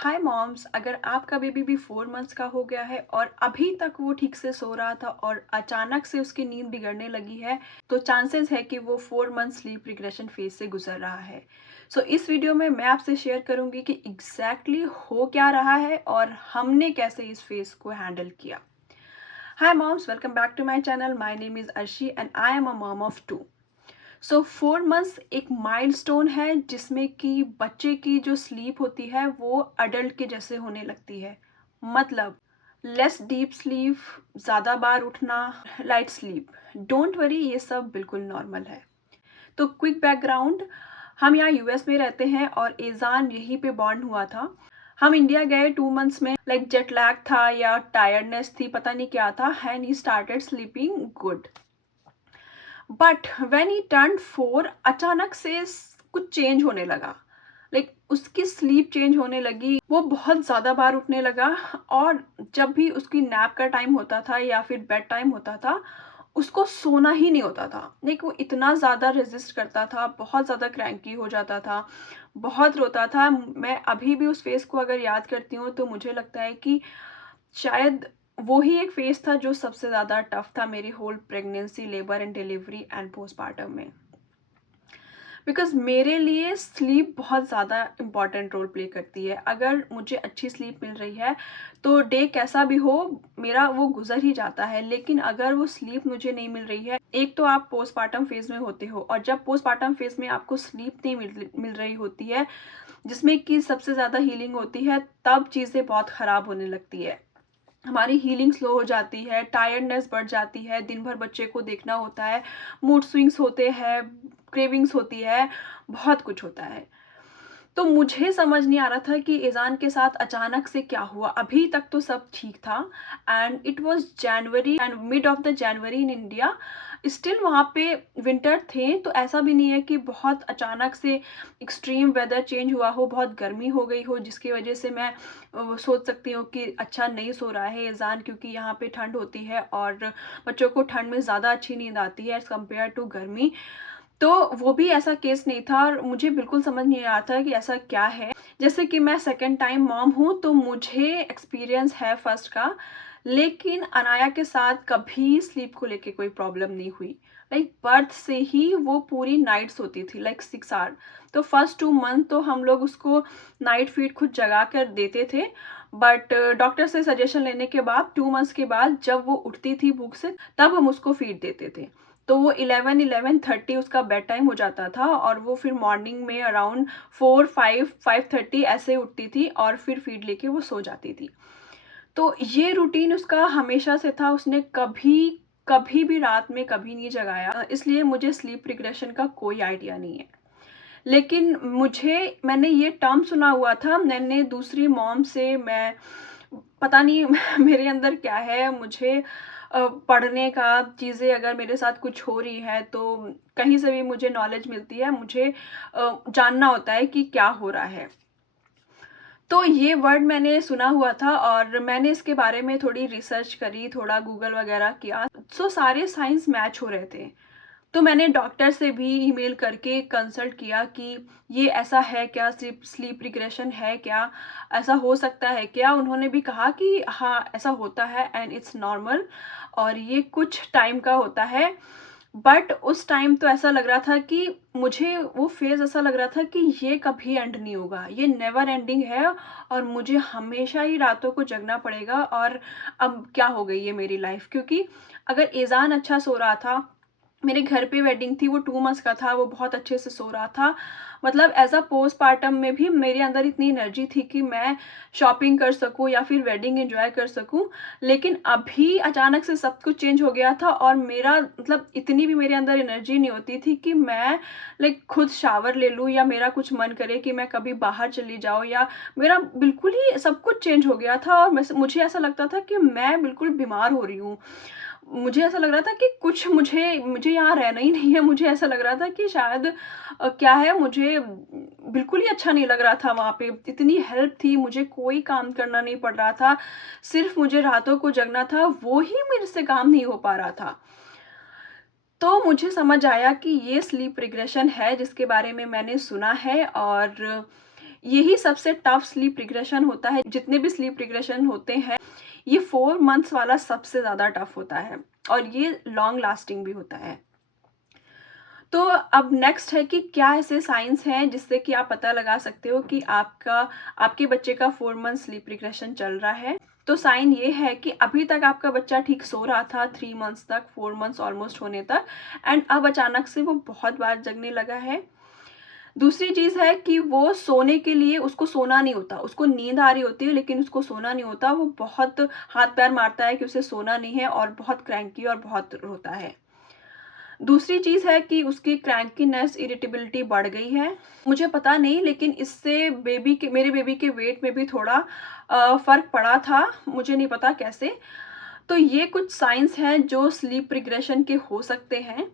हाय moms, अगर आपका baby भी 4 मंथ्स का हो गया है और अभी तक वो ठीक से सो रहा था और अचानक से उसकी नींद बिगड़ने लगी है, तो चांसेस है कि वो 4 मंथ स्लीप रिग्रेशन फेज से गुजर रहा है। इस वीडियो में मैं आपसे शेयर करूंगी कि एग्जैक्टली हो क्या रहा है और हमने कैसे इस फेज को हैंडल किया। Hi moms, welcome back to my channel. My name is Arshi and I am a mom of 2। 4 months एक माइलस्टोन है जिसमें कि बच्चे की जो स्लीप होती है वो अडल्ट के जैसे होने लगती है। मतलब लेस डीप स्लीप, ज़्यादा बार उठना, लाइट स्लीप। डोंट वरी, ये सब बिल्कुल नॉर्मल है। तो क्विक बैकग्राउंड, हम यहाँ यूएस में रहते हैं और एजान यहीं पे बॉर्न हुआ था। हम इंडिया गए 2 मंथ्स में, लाइक जेट लैग था या टायर्डनेस थी, पता नहीं क्या था, and he started sleeping good. But when he turn 4 अचानक से कुछ चेंज होने लगा। लाइक उसकी स्लीप चेंज होने लगी, वो बहुत ज़्यादा बार उठने लगा। और जब भी उसकी नैप का टाइम होता था या फिर बेड टाइम होता था, उसको सोना ही नहीं होता था। लाइक वो इतना ज़्यादा रेजिस्ट करता था, बहुत ज़्यादा क्रैंकी हो जाता था, बहुत रोता था। मैं अभी भी उस फेस को अगर याद करती हूँ तो मुझे लगता है कि शायद वो ही एक फेज था जो सबसे ज़्यादा टफ था मेरी whole pregnancy, labour and delivery and postmortem में। बिकॉज मेरे लिए स्लीप बहुत ज़्यादा इंपॉर्टेंट रोल प्ले करती है। अगर मुझे अच्छी स्लीप मिल रही है तो डे कैसा भी हो मेरा वो गुजर ही जाता है। लेकिन अगर वो स्लीप मुझे नहीं मिल रही है, एक तो आप पोस्टमार्टम फेज में होते हो और जब पोस्टमार्टम फेज में आपको स्लीप नहीं मिल रही होती है, जिसमें कि सबसे ज़्यादा हीलिंग होती है, तब चीज़ें बहुत ख़राब होने लगती है। हमारी हीलिंग स्लो हो जाती है, टायर्डनेस बढ़ जाती है, दिन भर बच्चे को देखना होता है, मूड स्विंग्स होते हैं, क्रेविंग्स होती है, बहुत कुछ होता है। तो मुझे समझ नहीं आ रहा था कि ईज़ान के साथ अचानक से क्या हुआ। अभी तक तो सब ठीक था and it was January and mid of the January in India. Still वहाँ पे विंटर थे, तो ऐसा भी नहीं है कि बहुत अचानक से एक्सट्रीम वेदर चेंज हुआ हो, बहुत गर्मी हो गई हो जिसकी वजह से मैं सोच सकती हूँ कि अच्छा नहीं सो रहा है ईज़ान, क्योंकि यहाँ पे ठंड होती है और बच्चों को ठंड में ज़्यादा अच्छी नींद आती है एज़ कम्पेयर टू गर्मी। तो वो भी ऐसा केस नहीं था और मुझे बिल्कुल समझ नहीं आ रहा था कि ऐसा क्या है। जैसे कि मैं सेकंड टाइम मॉम हूँ तो मुझे एक्सपीरियंस है फर्स्ट का, लेकिन अनाया के साथ कभी स्लीप को लेके कोई प्रॉब्लम नहीं हुई। लाइक बर्थ से ही वो पूरी नाइट्स होती थी, लाइक 6 आवर। तो फर्स्ट 2 मंथ तो हम लोग उसको नाइट फीड खुद जगा कर देते थे। बट डॉक्टर से सजेशन लेने के बाद 2 मंथ्स के बाद जब वो उठती थी भूख से, तब हम उसको फीड देते थे। तो वो 11-11:30 उसका बेड टाइम हो जाता था और वो फिर मॉर्निंग में अराउंड 4-5-5:30 ऐसे उठती थी और फिर फीड लेके वो सो जाती थी। तो ये रूटीन उसका हमेशा से था, उसने कभी कभी भी रात में कभी नहीं जगाया, इसलिए मुझे स्लीप रिग्रेशन का कोई आइडिया नहीं है। लेकिन मैंने ये टर्म सुना हुआ था, मैंने दूसरी मॉम से, मैं पता नहीं मेरे अंदर क्या है, मुझे पढ़ने का, चीज़ें अगर मेरे साथ कुछ हो रही है तो कहीं से भी मुझे नॉलेज मिलती है, मुझे जानना होता है कि क्या हो रहा है। तो ये वर्ड मैंने सुना हुआ था और मैंने इसके बारे में थोड़ी रिसर्च करी, थोड़ा गूगल वगैरह किया। सारे साइंस मैच हो रहे थे। तो मैंने डॉक्टर से भी ईमेल करके कंसल्ट किया कि ये ऐसा है क्या, स्लीप स्लीप रिग्रेशन है क्या, ऐसा हो सकता है क्या। उन्होंने भी कहा कि हाँ ऐसा होता है एंड इट्स नॉर्मल और ये कुछ टाइम का होता है। बट उस टाइम तो ऐसा लग रहा था कि मुझे वो फेज़ ऐसा लग रहा था कि ये कभी एंड नहीं होगा, ये नेवर एंडिंग है और मुझे हमेशा ही रातों को जगना पड़ेगा। और अब क्या हो गई है मेरी लाइफ, क्योंकि अगर ईज़ान अच्छा सो रहा था, मेरे घर पे वेडिंग थी, वो 2 मंथ्स का था, वो बहुत अच्छे से सो रहा था। मतलब एज़ अ पोस्टपार्टम में भी मेरे अंदर इतनी एनर्जी थी कि मैं शॉपिंग कर सकूँ या फिर वेडिंग एन्जॉय कर सकूँ। लेकिन अभी अचानक से सब कुछ चेंज हो गया था और मेरा मतलब इतनी भी मेरे अंदर एनर्जी नहीं होती थी कि मैं लाइक खुद शावर ले लूँ या मेरा कुछ मन करे कि मैं कभी बाहर चली जाऊँ, या मेरा बिल्कुल ही सब कुछ चेंज हो गया था और मुझे ऐसा लगता था कि मैं बिल्कुल बीमार हो रही हूँ। मुझे ऐसा लग रहा था कि कुछ मुझे मुझे यहाँ रहना ही नहीं है। मुझे ऐसा लग रहा था कि शायद क्या है, मुझे बिल्कुल ही अच्छा नहीं लग रहा था वहाँ पे। इतनी हेल्प थी, मुझे कोई काम करना नहीं पड़ रहा था, सिर्फ़ मुझे रातों को जगना था, वो ही मेरे से काम नहीं हो पा रहा था। तो मुझे समझ आया कि ये स्लीप रिग्रेशन है जिसके बारे में मैंने सुना है और यही सबसे टफ स्लीप रिग्रेशन होता है। जितने भी स्लीप रिग्रेशन होते हैं, ये 4 मंथ्स वाला सबसे ज़्यादा टफ होता है और ये लॉन्ग लास्टिंग भी होता है। तो अब नेक्स्ट है कि क्या ऐसे साइंस हैं जिससे कि आप पता लगा सकते हो कि आपके बच्चे का 4 मंथ स्लीप रिग्रेशन चल रहा है। तो साइन ये है कि अभी तक आपका बच्चा ठीक सो रहा था 3 मंथ्स तक, 4 मंथ्स ऑलमोस्ट होने तक, एंड अब अचानक से वो बहुत बार जगने लगा है। दूसरी चीज़ है कि वो सोने के लिए उसको सोना नहीं होता, उसको नींद आ रही होती है लेकिन उसको सोना नहीं होता। वो बहुत हाथ-पैर मारता है कि उसे सोना नहीं है और बहुत क्रैंकी और बहुत रोता है। दूसरी चीज़ है कि उसकी क्रैंकीनेस, इरिटेबिलिटी बढ़ गई है। मुझे पता नहीं लेकिन इससे मेरे बेबी के वेट में भी थोड़ा फ़र्क पड़ा था, मुझे नहीं पता कैसे। तो ये कुछ साइन्स हैं जो स्लीप रिग्रेशन के हो सकते हैं।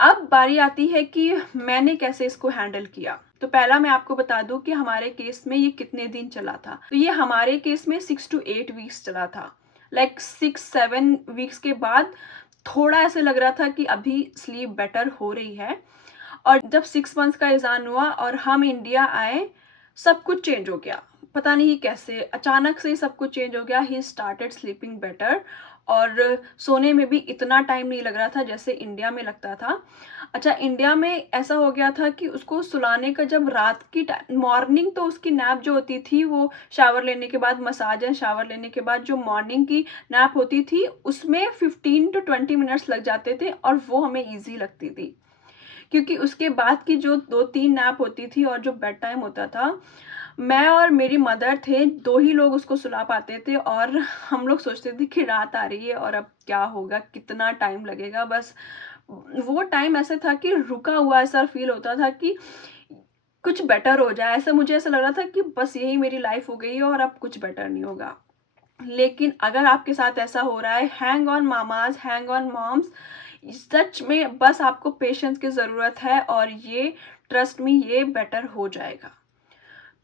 अब बारी आती है कि मैंने कैसे इसको हैंडल किया। तो पहला मैं आपको बता दूँ कि हमारे केस में ये कितने दिन चला था। तो ये हमारे केस में 6 टू 8 वीक्स चला था। लाइक 6-7 वीक्स के बाद थोड़ा ऐसे लग रहा था कि अभी स्लीप बेटर हो रही है, और जब 6 मंथ्स का एग्ज़ाम हुआ और हम इंडिया आए, सब कुछ चेंज हो गया। पता नहीं कैसे, अचानक से ही सब कुछ चेंज हो गया। ही स्टार्टेड स्लीपिंग बेटर और सोने में भी इतना टाइम नहीं लग रहा था जैसे इंडिया में लगता था। अच्छा, इंडिया में ऐसा हो गया था कि उसको सुलाने का जब रात की मॉर्निंग, तो उसकी नैप जो होती थी वो शावर लेने के बाद, मसाज एंड शावर लेने के बाद जो मॉर्निंग की नैप होती थी उसमें 15 टू 20 मिनट्स लग जाते थे और वो हमें ईज़ी लगती थी। क्योंकि उसके बाद की जो 2-3 नैप होती थी और जो बेड टाइम होता था, मैं और मेरी मदर थे, 2 ही लोग उसको सुला पाते थे और हम लोग सोचते थे कि रात आ रही है और अब क्या होगा, कितना टाइम लगेगा। बस वो टाइम ऐसा था कि रुका हुआ ऐसा फ़ील होता था कि कुछ बेटर हो जाए। मुझे ऐसा लग रहा था कि बस यही मेरी लाइफ़ हो गई है और अब कुछ बेटर नहीं होगा। लेकिन अगर आपके साथ ऐसा हो रहा है, hang on mamas, hang on moms, सच में बस आपको पेशेंस की ज़रूरत है और ये ट्रस्ट मी, ये बेटर हो जाएगा।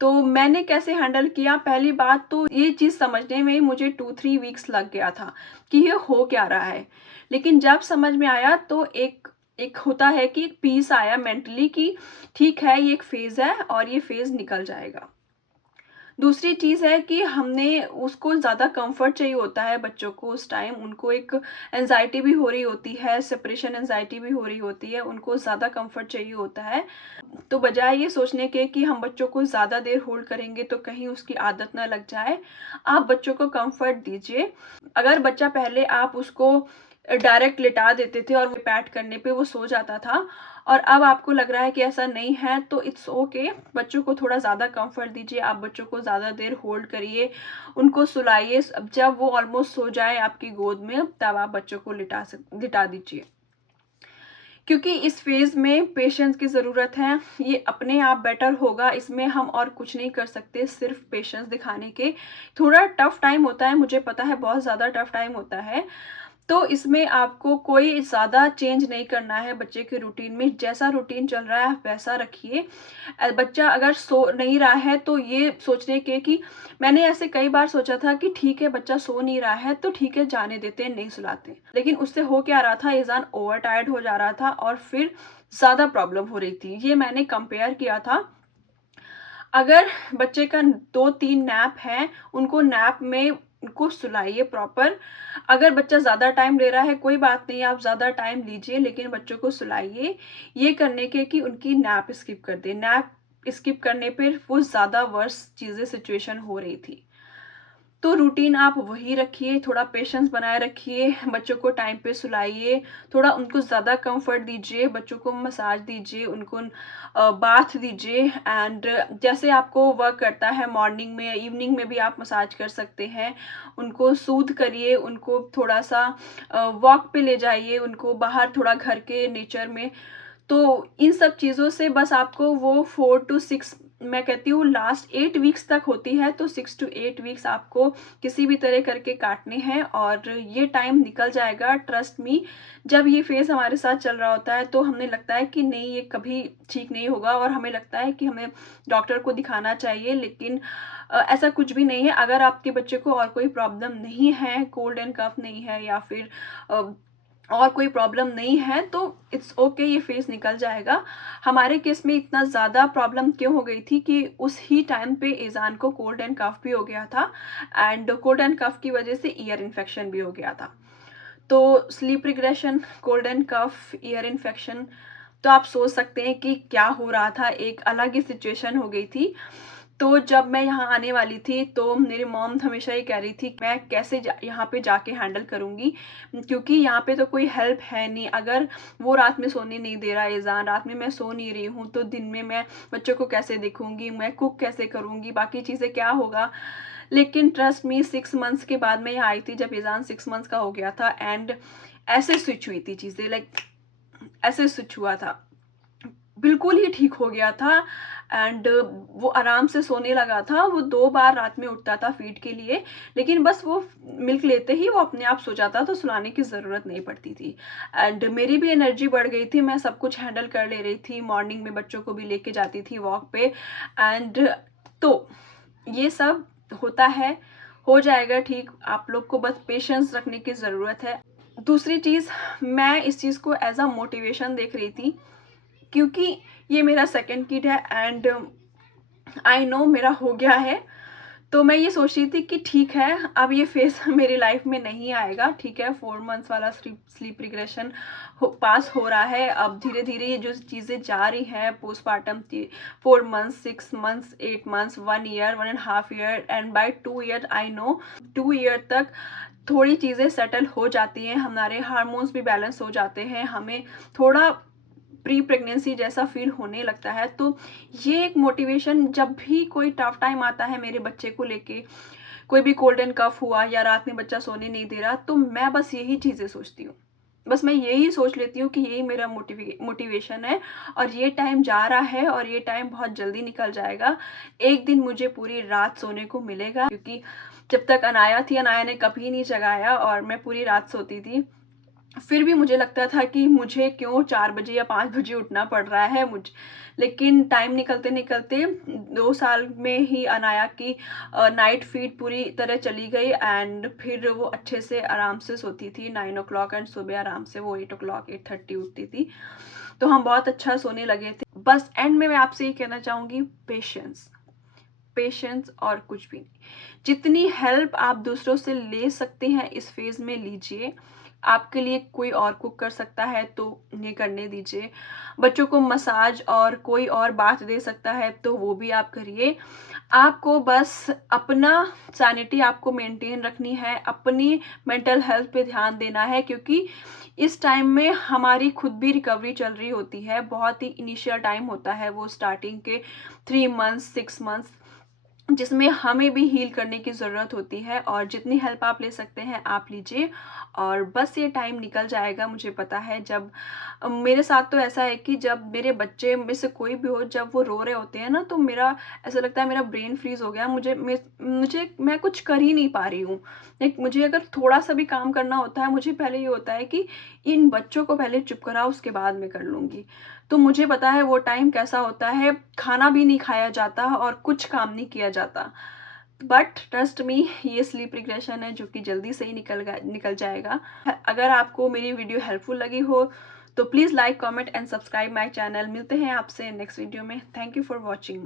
तो मैंने कैसे हैंडल किया, पहली बात तो ये चीज़ समझने में मुझे 2-3 वीक्स लग गया था कि ये हो क्या रहा है। लेकिन जब समझ में आया तो एक एक होता है कि एक पीस आया मेंटली कि ठीक है, ये एक फ़ेज़ है और ये फ़ेज़ निकल जाएगा। दूसरी चीज़ है कि हमने उसको ज़्यादा कम्फ़र्ट चाहिए होता है बच्चों को उस टाइम, उनको एक एंग्ज़ायटी भी हो रही होती है, सेपरेशन एंग्ज़ायटी भी हो रही होती है, उनको ज़्यादा कम्फ़र्ट चाहिए होता है। तो बजाय ये सोचने के कि हम बच्चों को ज़्यादा देर होल्ड करेंगे तो कहीं उसकी आदत ना लग जाए, आप बच्चों को कम्फ़र्ट दीजिए। अगर बच्चा पहले आप उसको डायरेक्ट लिटा देते थे और वो पैट करने पे वो सो जाता था और अब आपको लग रहा है कि ऐसा नहीं है, तो इट्स ओके। बच्चों को थोड़ा ज़्यादा कम्फ़र्ट दीजिए, आप बच्चों को ज़्यादा देर होल्ड करिए, उनको सुलाइए। अब जब वो ऑलमोस्ट सो जाए आपकी गोद में, तब आप बच्चों को लिटा दीजिए। क्योंकि इस फ़ेज़ में पेशेंस की ज़रूरत है, ये अपने आप बेटर होगा, इसमें हम और कुछ नहीं कर सकते सिर्फ़ पेशेंस दिखाने के। थोड़ा टफ़ टाइम होता है, मुझे पता है बहुत ज़्यादा टफ़ टाइम होता है, तो इसमें आपको कोई ज़्यादा चेंज नहीं करना है बच्चे के रूटीन में, जैसा रूटीन चल रहा है वैसा रखिए। बच्चा अगर सो नहीं रहा है तो ये सोचने के कि मैंने ऐसे कई बार सोचा था कि ठीक है, बच्चा सो नहीं रहा है तो ठीक है, जाने देते हैं, नहीं सुलाते। लेकिन उससे हो क्या रहा था, इंसान ओवर टायर्ड हो जा रहा था और फिर ज़्यादा प्रॉब्लम हो रही थी। ये मैंने कंपेयर किया था। अगर बच्चे का 2-3 नैप है, उनको नैप में उनको सुलाइए प्रॉपर। अगर बच्चा ज़्यादा टाइम ले रहा है, कोई बात नहीं, आप ज़्यादा टाइम लीजिए लेकिन बच्चों को सुलाइए। ये करने के कि उनकी नैप स्किप कर दें। नैप स्किप करने पे वो ज़्यादा वर्स्ट चीज़ें सिचुएशन हो रही थी। तो रूटीन आप वही रखिए, थोड़ा पेशेंस बनाए रखिए, बच्चों को टाइम पे सुलाइए, थोड़ा उनको ज़्यादा कंफर्ट दीजिए, बच्चों को मसाज दीजिए, उनको बाथ दीजिए, एंड जैसे आपको वर्क करता है मॉर्निंग में, इवनिंग में भी आप मसाज कर सकते हैं। उनको सूद करिए, उनको थोड़ा-सा वॉक पे ले जाइए, उनको बाहर थोड़ा घर के नेचर में। तो इन सब चीज़ों से बस आपको वो 4 टू 6, मैं कहती हूँ लास्ट 8 वीक्स तक होती है, तो 6 टू 8 वीक्स आपको किसी भी तरह करके काटने हैं और ये टाइम निकल जाएगा, ट्रस्ट मी। जब ये फेज़ हमारे साथ चल रहा होता है तो हमें लगता है कि नहीं, ये कभी ठीक नहीं होगा और हमें लगता है कि हमें डॉक्टर को दिखाना चाहिए, लेकिन ऐसा कुछ भी नहीं है। अगर आपके बच्चे को और कोई प्रॉब्लम नहीं है, कोल्ड एंड कफ नहीं है या फिर और कोई प्रॉब्लम नहीं है तो इट्स ओके, ये फेज़ निकल जाएगा। हमारे केस में इतना ज़्यादा प्रॉब्लम क्यों हो गई थी कि उस ही टाइम पे ईज़ान को कोल्ड एंड कफ भी हो गया था, एंड कोल्ड एंड कफ की वजह से ईयर इन्फेक्शन भी हो गया था। तो sleep regression, cold and cough, ear infection, तो आप सोच सकते हैं कि क्या हो रहा था, एक अलग ही सिचुएशन हो गई थी। तो जब मैं यहाँ आने वाली थी तो मेरी मॉम हमेशा ये कह रही थी मैं कैसे यहाँ पे जाके हैंडल करूँगी, क्योंकि यहाँ पे तो कोई हेल्प है नहीं। अगर वो रात में सोने नहीं दे रहा ईज़ान, रात में मैं सो नहीं रही हूँ, तो दिन में मैं बच्चों को कैसे देखूँगी, मैं कुक कैसे करूँगी, बाकी चीज़ें क्या होगा। लेकिन ट्रस्ट मी, 6 मंथ्स के बाद मैं यहाँ आई थी जब ईज़ान 6 मंथ्स का हो गया था, एंड ऐसे स्विच हुई थी चीज़ें, लाइक ऐसे स्विच हुआ था, बिल्कुल ही ठीक हो गया था। एंड वो आराम से सोने लगा था। वो 2 बार रात में उठता था फीड के लिए, लेकिन बस वो मिल्क लेते ही वो अपने आप सो जाता, तो सुलाने की ज़रूरत नहीं पड़ती थी। एंड मेरी भी एनर्जी बढ़ गई थी, मैं सब कुछ हैंडल कर ले रही थी, मॉर्निंग में बच्चों को भी लेके जाती थी वॉक पे। एंड तो ये सब होता है, हो जाएगा ठीक, आप लोग को बस पेशेंस रखने की ज़रूरत है। दूसरी चीज़, मैं इस चीज़ को एज़ अ मोटिवेशन देख रही थी, क्योंकि ये मेरा सेकंड किड है एंड आई नो मेरा हो गया है। तो मैं ये सोच रही थी कि ठीक है, अब ये फेज़ मेरी लाइफ में नहीं आएगा, ठीक है, 4 मंथ्स वाला स्लीप रिग्रेशन पास हो रहा है। अब धीरे-धीरे ये जो चीज़ें जा रही हैं postpartum 4 months, 6 months, 8 months, 1 year, 1 and half year, and by 2 year I know 2 year तक थोड़ी चीज़ें सेटल हो जाती हैं, हमारे हार्मोन्स भी बैलेंस हो जाते हैं, हमें थोड़ा प्री प्रेगनेंसी जैसा फील होने लगता है। तो ये एक मोटिवेशन, जब भी कोई टफ टाइम आता है मेरे बच्चे को लेके, कोई भी कोल्ड एंड कफ हुआ या रात में बच्चा सोने नहीं दे रहा, तो मैं बस यही चीज़ें सोचती हूँ। बस मैं यही सोच लेती हूँ कि यही मेरा मोटिवेशन है, और ये टाइम जा रहा है और ये टाइम बहुत जल्दी निकल जाएगा। एक दिन मुझे पूरी रात सोने को मिलेगा, क्योंकि जब तक अनाया थी, अनाया ने कभी नहीं जगाया और मैं पूरी रात सोती थी। फिर भी मुझे लगता था कि मुझे क्यों 4 बजे या 5 बजे उठना पड़ रहा है लेकिन टाइम निकलते-निकलते 2 साल में ही अनाया की नाइट फीड पूरी तरह चली गई, एंड फिर वो अच्छे से आराम से सोती थी 9 ओ क्लॉक, एंड सुबह आराम से वो 8 ओ क्लॉक 8:30 उठती थी। तो हम बहुत अच्छा सोने लगे थे। बस एंड में मैं आपसे ये कहना चाहूँगी, पेशेंस, पेशेंस और कुछ भी नहीं। जितनी हेल्प आप दूसरों से ले सकते हैं इस फेज़ में लीजिए। आपके लिए कोई और कुक कर सकता है तो उन्हें करने दीजिए। बच्चों को मसाज और कोई और बात दे सकता है तो वो भी आप करिए। आपको बस अपना सैनिटी आपको मेंटेन रखनी है, अपनी मेंटल हेल्थ पे ध्यान देना है, क्योंकि इस टाइम में हमारी खुद भी रिकवरी चल रही होती है। बहुत ही इनिशियल टाइम होता है वो, स्टार्टिंग के 3 मंथ्स, 6 मंथ्स, जिसमें हमें भी हील करने की ज़रूरत होती है, और जितनी हेल्प आप ले सकते हैं आप लीजिए। और बस ये टाइम निकल जाएगा, मुझे पता है। जब मेरे साथ तो ऐसा है कि जब मेरे बच्चे में से कोई भी हो, जब वो रो रहे होते हैं ना, तो मेरा ऐसा लगता है मेरा ब्रेन फ्रीज हो गया, मैं कुछ कर ही नहीं पा रही हूँ। लाइक मुझे अगर थोड़ा सा भी काम करना होता है, मुझे पहले ये होता है कि इन बच्चों को पहले चुप कराओ, उसके बाद मैं कर लूँगी। तो मुझे पता है वो टाइम कैसा होता है, खाना भी नहीं खाया जाता और कुछ काम नहीं किया जाता। बट ट्रस्ट मी, ये स्लीप रिग्रेशन है जो कि जल्दी से ही निकल जाएगा। अगर आपको मेरी वीडियो हेल्पफुल लगी हो तो please like, comment and subscribe my channel. मिलते हैं आपसे नेक्स्ट वीडियो में। Thank you for watching.